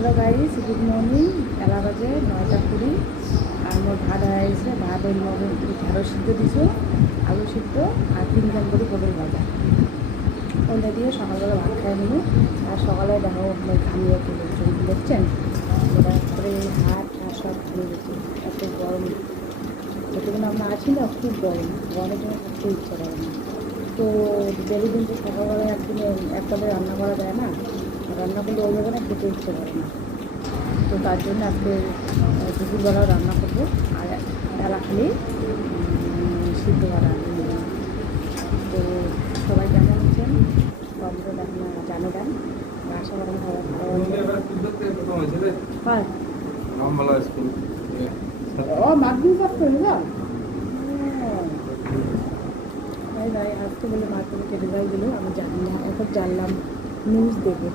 Hello guys, good morning. এলা বাজে 9টা 20 আর মোর ভাত হয়ে গেছে। ভাত ওই মধ্যে ঢেঁড়স সিদ্ধ দিছো, আলু সিদ্ধ আর 3 করে পটল ভাজা। ওইটা দিয়ে সকালবেলা ভাত খাই নিল। আর সকালে দেখো ঘামিয়ে তুলেছে, দেখছেন? তারপরে হাত ঠাট সব ঘুরে গেছে, এত গরম। যতক্ষণ আমরা আছি না, খুব গরম, গরমের জন্য থাকতে ইচ্ছা করে না। তো ডেলি দিন তো সকালবেলায় একদিনে একটাতে রান্না করা যায় না, রান্না করলে ওই যাবে না, খেতে ইচ্ছে করে না। তো তার জন্য আজকে দুপুরবেলাও রান্না করবো। আর এলা খালি সিদ্ধ করা। তো সবাই কেমন আছেন কমপ্লিট আপনার জানাবেন। আশা করেন সবাই ভালো আছে। হ্যাঁ, ও মাধ্যমিক ছাত্র না ভাই ভাই, আজকে বলে মাধ্যমিকের রেজাল্ট দিল। আমি জানি না, এখন জানলাম নিউজ দেখে।